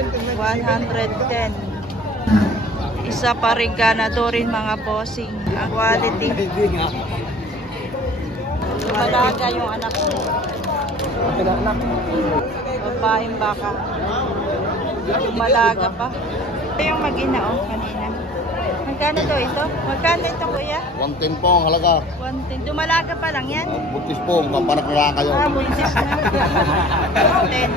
110. Isa pa rin ganado rin mga bossing. Ang quality. Malaga yung anak mo. Babaeng baka. Malaga pa. Ito yung mag-ina kanina. Magkano to ito? Magkano ito kuya? 110 po ang halaga. 110. Dumalaga pa lang yan? Buntis po, papanak na lang kayo. Buntis na. 110.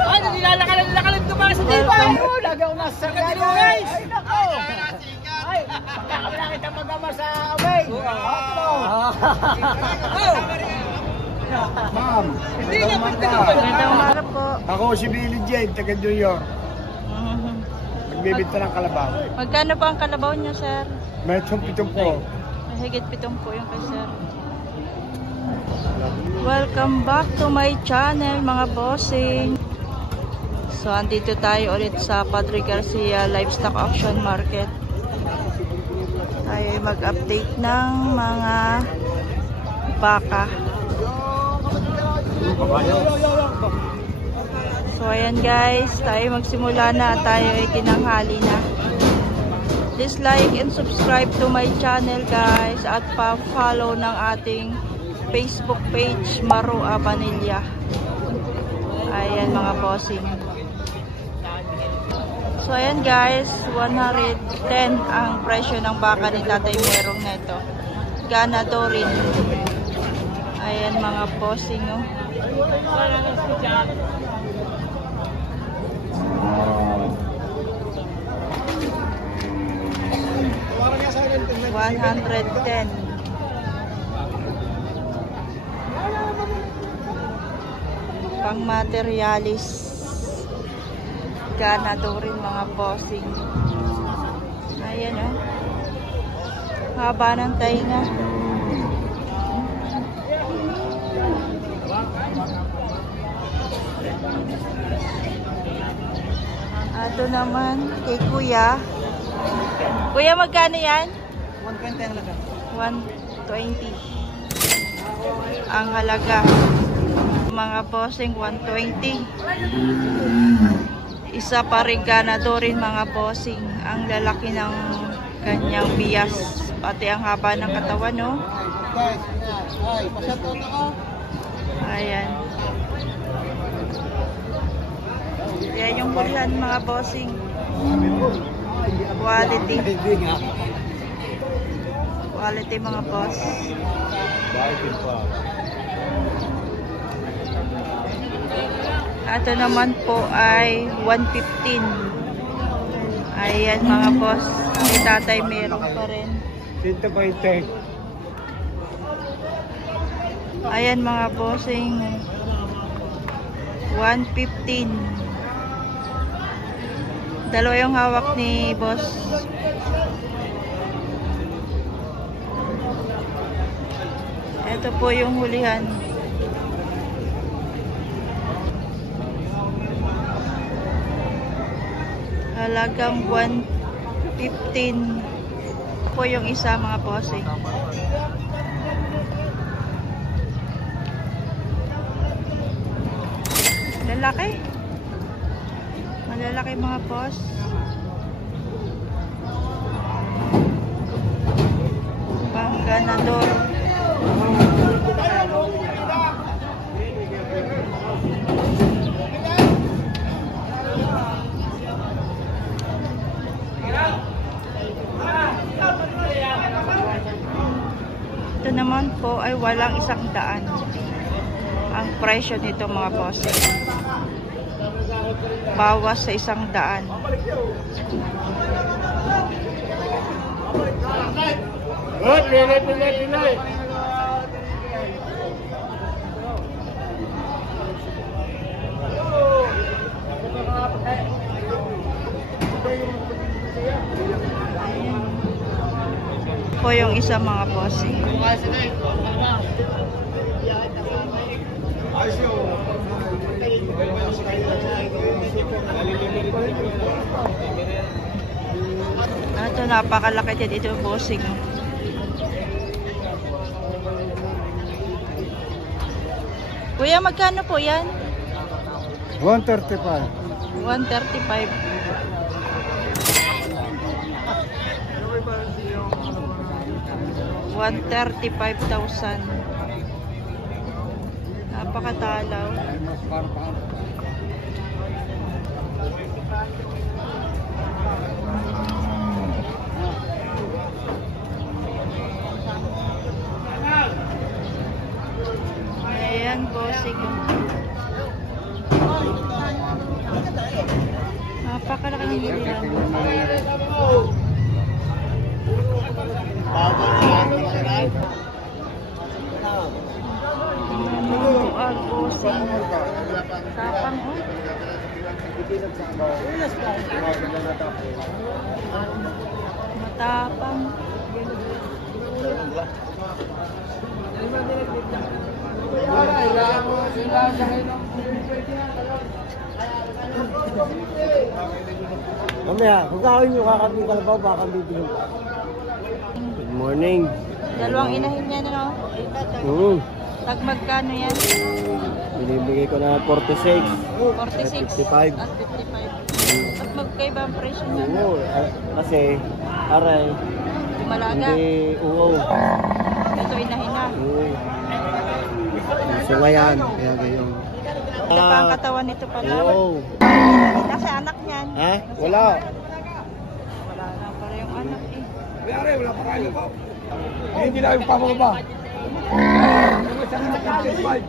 Ay, nilakalan ko para sa tiba. Lagaw na sa kanya, guys. Ay, nako. Ay, pagkakamala kita magama sa away. Ma'am, Hindi nga, Magandang umaga po. ako si Billy Jane, taga New York. Nagbibinta ng kalabaw. Magkano po ang kalabaw niyo, sir? May 7 po. Mahigit 7 po yung kay sir. Welcome back to my channel, mga bossing. So, andito tayo ulit sa Padre Garcia Livestock Auction Market. Tayo ay mag-update ng mga baka. So, ayan guys, tayo magsimula na. Tayo ay tinanghali na. Please like and subscribe to my channel guys. At pa-follow ng ating Facebook page, Maru Abanilla. Ayan mga bossing. So, ayan guys, 110 ang presyo ng baka ni Tatay Merong na ito. Ganado rin. Ayan mga bossing. Oh. 110. Pang materialis. Ganado rin mga bossing. Ayan o. Haba ng tainga. Ato naman kay Kuya. Kuya, magkano yan? 120 ang halaga. 120 ang halaga. Mga bossing, 120. Isa pa rin ganado rin mga bossing. Ang lalaki ng kanyang bias, pati ang haba ng katawan, no? Ayan. Yan yung kurihan mga bossing. Quality. Quality mga boss. Ito naman po ay 115. Ayan mga boss. May Tatay Merong pa rin. 120. Ayan mga bossing. 115. Dalawa yung hawak ni boss. Ito po yung hulihan. Halagang 115 po yung isa mga bossing. Lalaki. Malalaki mga boss. Pangganador. Ito naman po ay walang 100 ang presyo nito mga boss. Bawas sa 100. Pilay. Po yung isa mga bossing. Ito napakalaki din ito bossing. Kuya, magkano po yan? 135. 135. $135,000. Napakatalaw. Ayan, bossing. Napakalaki ng giliran. Ang bossing. Tapang, oh. Matapang. Mamaya, kung gawin nyo kakabing kalabaw, baka bibili. Good morning. Dalawang inahin niya na, no? Tag magkano yan? Binibigay ko na 46. 46 55. at 55. At magkaiba ang presyo niya. Oo, kasi, aray, Malaga. hindi uwaw. Ito inahin na. Oo. So ngayon, kaya gayon. Ito pa ang katawan nito pala. Oo. Kasi anak niyan. Ha? Wala. Wala na para yung anak eh. Wala pa kayo po. Hindi na yung pamaba. 58.5.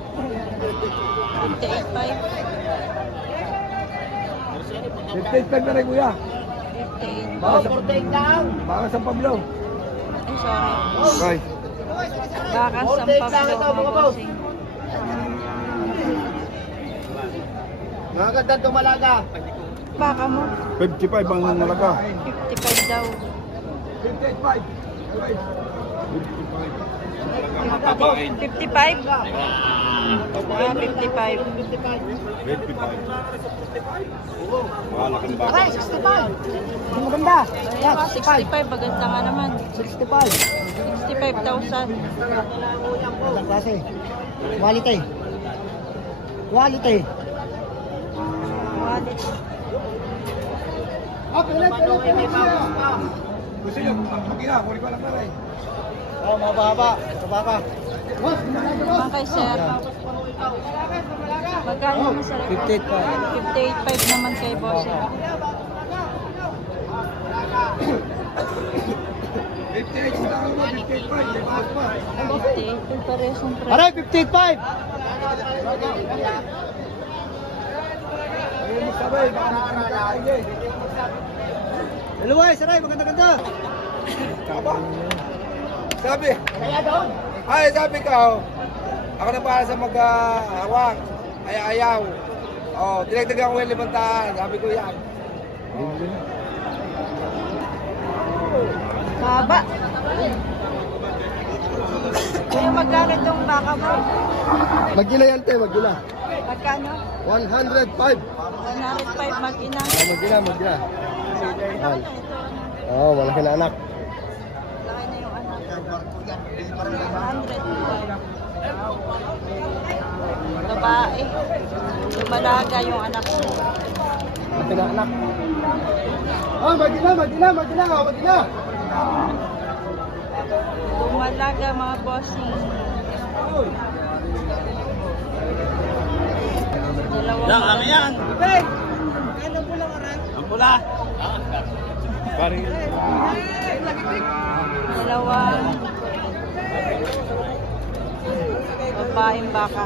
58 na rin kuya. 58. Baka sa Pablo. Ay, sorry. Okay. Baka sampag mga bossing. Mga ganda tumalaga. Baka mo. 55 ang nalaga. 55 daw. 55? Ah, 55. Wala kang baka. Aray, 65. Ang maganda. Ayan, 65. Maganda nga naman. 65. 65,000. Magandang klase. Quality. Quality. Wallet. Gusto nyo, magkina, huli ko lang na rin. Oh, mababa. Mababa. Mga kay sir. Magkano naman sir? 58.5 naman kay boss. 58 na lang mo, 58 58 parehas ng presyo. Aray, 55. Ayun mo sabay, baka nakakain. Dalawa, saray. Maganda-ganda. Kaba. Sabi. Ay, sabi ka, ako na para sa mag-hawak. Ay, ayaw. Oh, dinagdagan ko yung 500. Sabi ko yan. Baba. Kaya magkano itong baka mo? Magila yan, te, magila. Magkano? 105. 105 mag-ina. Magila. Laki na ito. Oo, malaki na anak. Laki na yung anak. 105. Babae. Lumalaga yung anak mo. Malaki na anak. Oh, magila. Lumalaga mga bossing. Dalawang yan. Ang pula. Pari. dalawang babaeng baka.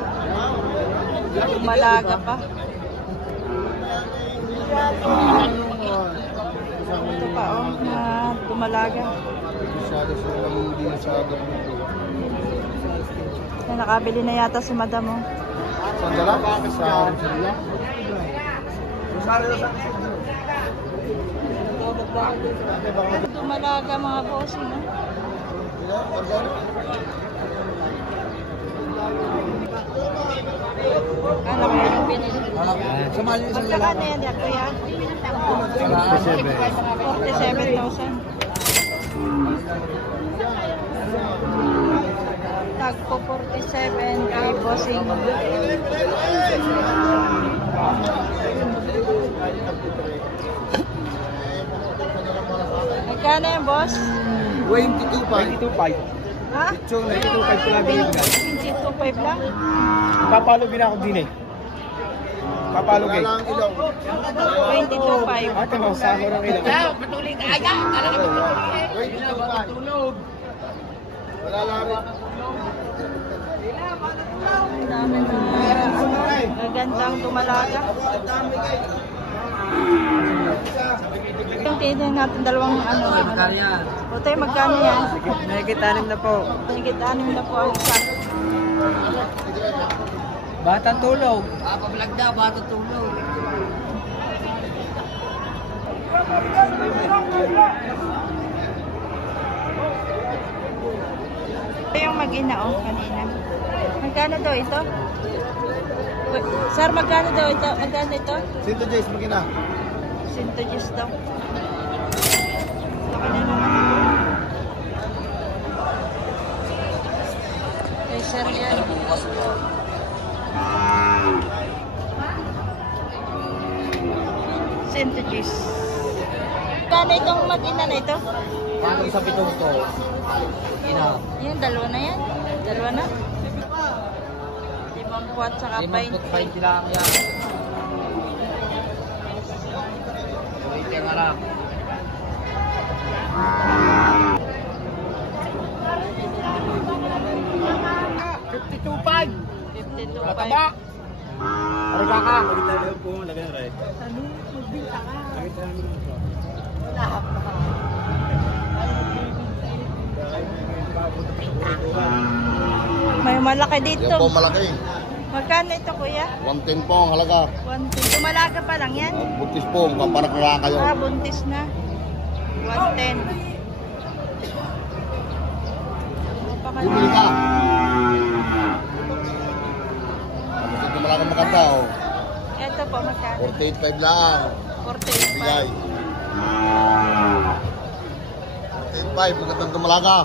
Lumalaga pa. Ito pa oh, na lumalaga. Na nakabili na yata si madam oh. Sandala? Sa Lumalaga mga bossing oh. Alam mo yung binili. Magkakano yan yan kuya? 47,000. Tagpo 47 kay bossing. Magkano yan, boss? 22.5. Ha? So, 92.5 ko lang binibigay. 22.5 lang? Papalugin ako din eh. Papalugin. 22.5. Ate mo, sa ako ng ilaw. Wala lang rin. Ang dami na magandang dumalaga. Yung tinan natin dalawang ano. O tayo, magkano yan? Nakikitanim na po. Pagkitanim na po ang isa. Batang tulog. Papablog daw, bata tulog. Ito yung mag-ina kanina. Magkano daw ito? Wait, sir, magkano daw ito? Magkano ito? Sinto Jace, magina. 110 daw. Laki na naman ito. Okay, sir, yan. Centuries. Magkano itong mag-ina na ito? Paano sa pitong to? Ina. Yan, dalawa na yan. Dalawa na. 5 puwat saka 5 lang yan. Ito nga lang. 52.5. Harga ka. May malaki dito. Yan po malaki. Magkano ito, kuya? 110 po ang halaga. 110. Dumalaga pa lang yan? At buntis po, papanak na lang kayo. Ah, buntis na. 110. Bumili ka. Ito malaga maganda oh. Ito po, magkano? 48.5 lang. 48.5. Bigay. 48.5, magandang dumalaga.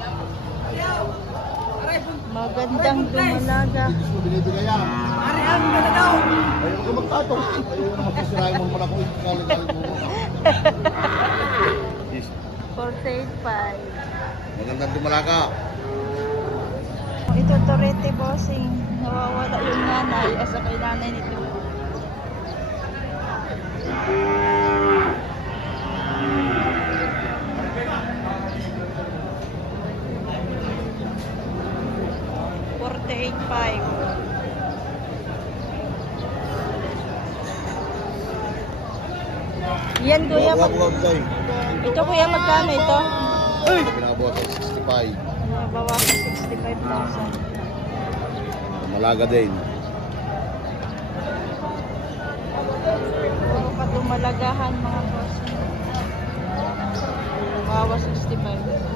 Magandang dumalaga. Hindi ko binibigay yan. Arihan ka na daw. Ayaw ko magtatong. Ayaw na magkasirahin mo naman ako. Ikaw-ikaw mo. 48.5. Magandang dumalaga. Ito, Torete Bossing. Nawawala yung nanay. Asa kay nanay nito. Yan kuya, Wag day. ito kuya, magkano ito? Pinabuhat ng 65. Bawasan 65,000. Malaga din. Puro pa dumalagahan mga boss. Bawa 65.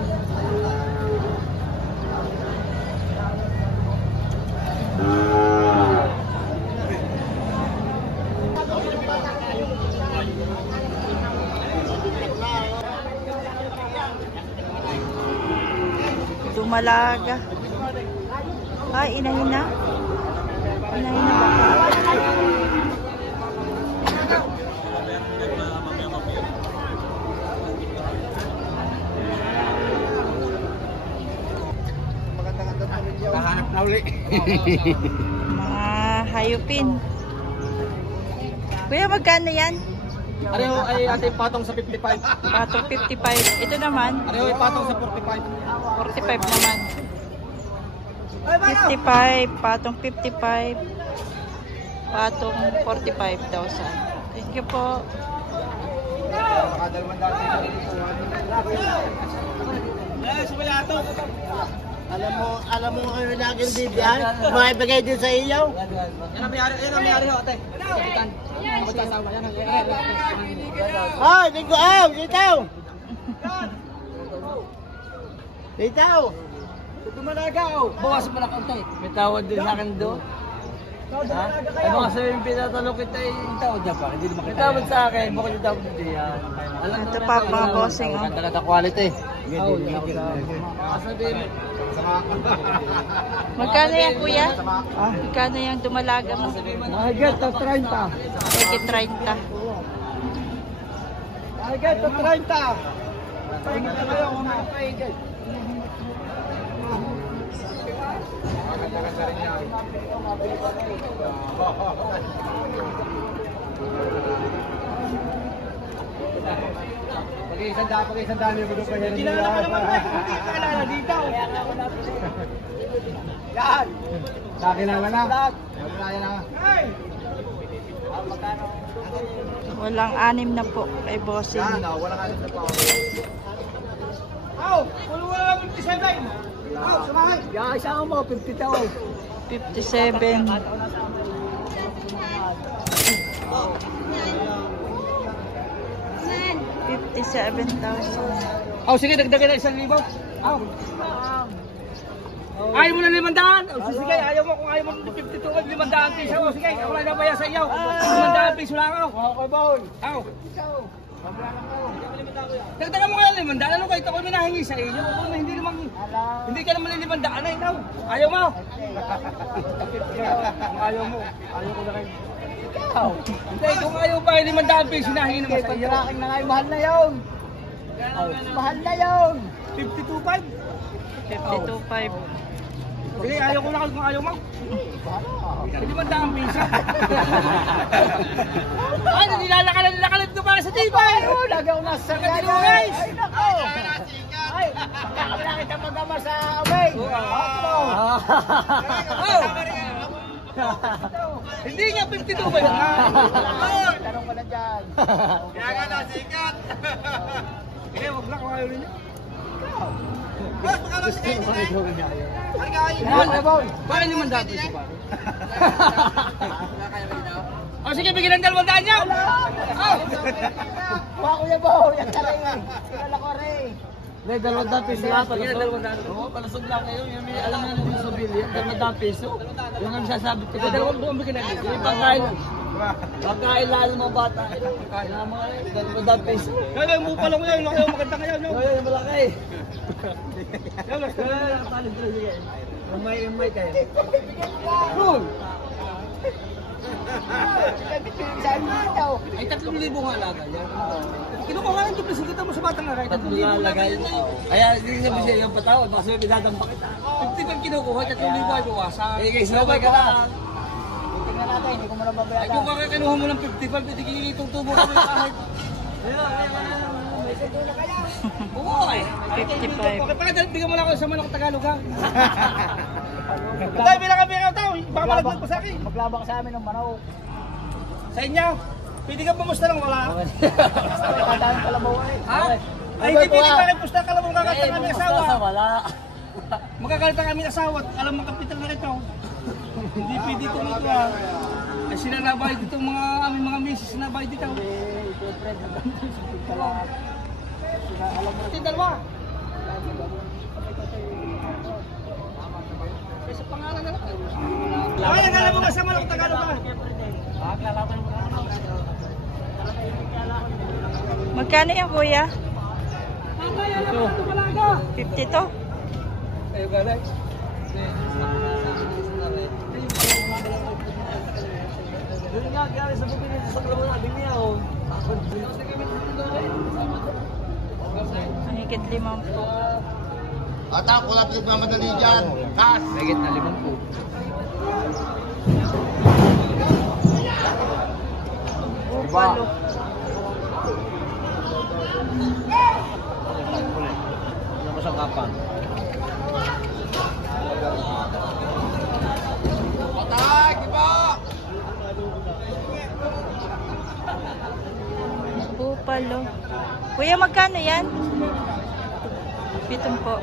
Dumalaga. Ay, inahina. Inahina baka. Nahanap na uli. Mga hayupin. Kuya, magkano yan? Areho ay ating patong sa 55. Patong 55. Ito naman, Areho ay patong sa 45. 45 naman. 55, patong 55. Patong 45,000. Thank you po. Alam mo kayo laging bibigyan? Makibigay din sa iyo? Yan ang may-ari ho, ate. Kapitan. Magkasama yan ang Ay, Nico, ditaw! Ditaw! Dumalaga oh. Bawasan mo na kaunti. May tawad din sa akin doon. Ha? Ay mga sabi yung pinatanong kita yung tawad niya pa. Hindi naman may tawad sa akin. Bukod yung tawad nito yan. Ito pa mga bossing. Oh. Ganda na quality. Sabihin, Magkano yan, kuya? Magkano yung dumalaga mo? Mahigit na 30. Higit 30. Mahigit na 30. Pahigit na kayo kung mahigit. Pag-isang dami mo doon kanya. Kilala ko naman ba? Kilala dito. Yan. Kakilala na. Kakilala na. Walang 6 na po kay bossing. Walang alam na po. Pulo mo lang 57. Samahay. Yan, isa mo, 50 taon. 57. $57,000. Sige, dagdagan na 1,000. Ayaw mo na 500. Sige, ayaw mo. Kung ayaw mo 52, 500 piso. Sige, ako lang nabaya sa iyo. 500 piso lang ako. Okay, Paul. Dagdagan mo kaya 500. Ano kayo? Ito ko minahingi sa iyo. Hindi ka naman 500 na ikaw. Ayaw mo. Ayaw mo. Ayaw ko na kayo. Hindi, kung ayaw pa 500 piso, hinahingi naman sa iyo. Hiraking na ngayon. Mahal na yun. Mahal na yun. 52.5. 52.5. Sige, ayaw ko na kung ayaw mo. Hindi man daan piso. Ay, nilalakalan ko para sa tito. Ay, lagi ako nasa kanya. Guys! Ay, nako! Ay, kami nakita magama sa away. Hindi nga 52 ba yun? Tanong ko na dyan. Kaya nga nasikat. Hindi, wag lang kung ayaw ninyo. Boss, magkano si Kenny? Bakit naman dati siya ba? O sige, bigyan ng 200 niyo! Baka kuya ba? Yan ka rin. Kilala ko rin. May 200 piso lang. Bigyan ng 200. Oo, palusog lang kayo. Alam mo naman sa bilyan. 200 piso. Yung ang sasabi ko. 200 bigyan na. Pagkain lalo mga bata. Yung mga 200 piso. Kaya mo pala ko yan. Yung maganda kayo. Yung malaki. Umay kayo. Cool! Ay, 3,000 nga alaga yan. Kinukuha ng duplis, kita mo sa batang nga. 3,000 lagay. Kaya hindi sabi siya yung patawad, baka sabi pinadampa kita. 50 kinukuha, 3,000 ay buwasan. Eh, guys, sabay ka na. Tingnan natin, hindi ko mo nababayaran. Ay, kung kinuha mo ng 55, hindi kikitong tubo kami kahit. Oo eh. 55. Okay, pala bigyan mo lang ako sa manok Tagalog ha. Dahil bilang kami ikaw tao, baka malaglag pa sa akin. Maglabang ka sa amin ng manok. Sa inyo, pwede ka pumusta lang wala. Kadaan pala mo eh. Ha? Ay, hindi pwede ka rin pusta, kala mo makakalit ang aming asawa. Wala. Makakalit ang aming asawa, alam mo kapital na ito. Hindi pwede ito nito ha. Ay sinanabay dito mga aming mga misis, sinabay dito. Ito dalawa. Sa pangalan na lang. Ay, nagala mo kasama ng Tagalog ka. Magkano yan, kuya? 52? Ayo galay. Doon nga, kaya sa bubili sa kalaman natin niya, oh. Mahigit 50. At ako lang pinagmamadali dyan. Kas! Mahigit na 50. Balo. Ano mo siyang kapang? Patay, di ba? Bupalo. Kuya, magkano yan? Pitong po.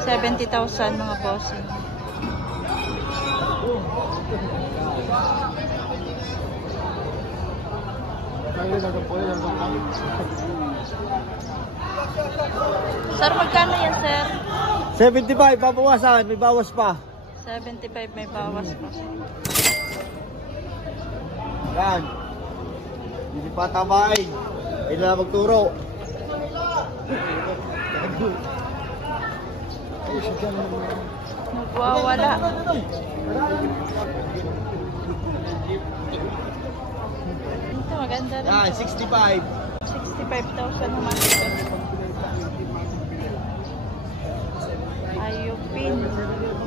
70,000 mga bossing. Sir, magkano yan, sir? 75, papawasan, may bawas pa. 75 may bawas pa. Yan. Hindi pa tamain. Hindi na magturo. Nagwawala. Ito, maganda rin. Yan, 65. 65,000 naman ito. Ayupin.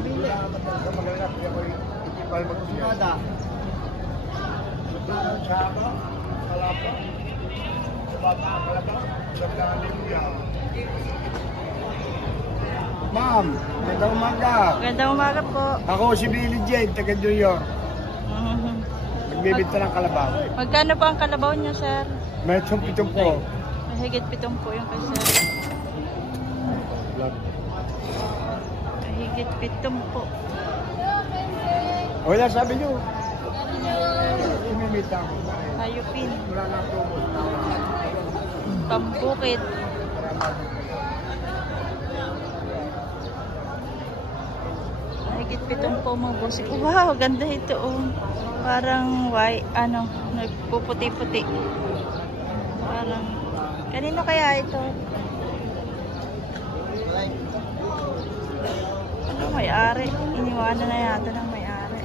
Bili. Ma'am, magandang umaga. Magandang umaga po. Ako si Billy Jane, taga New York. Mhm. Nagbibinta ng kalabaw. Magkano po ang kalabaw niyo, sir? May 7 po. Mahigit 7 po yung kay sir. Mahigit 7 po. Wala, sabi nyo. Imimita ko. Ayupin. Wala na po. Pambukid. Mahigit 7 po mga bossing. Wow, ganda ito oh. Parang white, ano, nagpuputi-puti. Parang, kanino kaya ito? Ano, may-ari. Iniwanan na yata ng may-ari.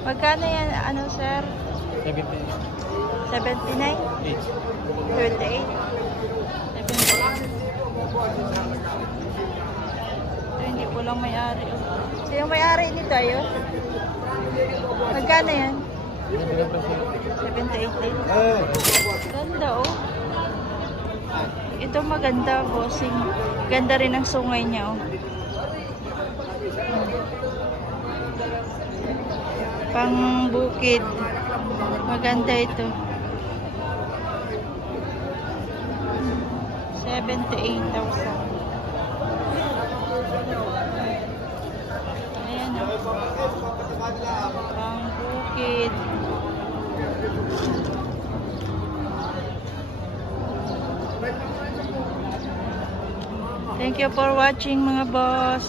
Magkano yan, ano sir? 79? 78? 78? Ito, hindi po lang may-ari. Sino may-ari nito ayo? Magkano yan? 78 din. Ganda oh. Ito maganda, bossing. Ganda rin ang sungay niya oh. Pang bukid. Maganda ito. 78,000. Ayan o. Pang bukid. Thank you for watching mga boss.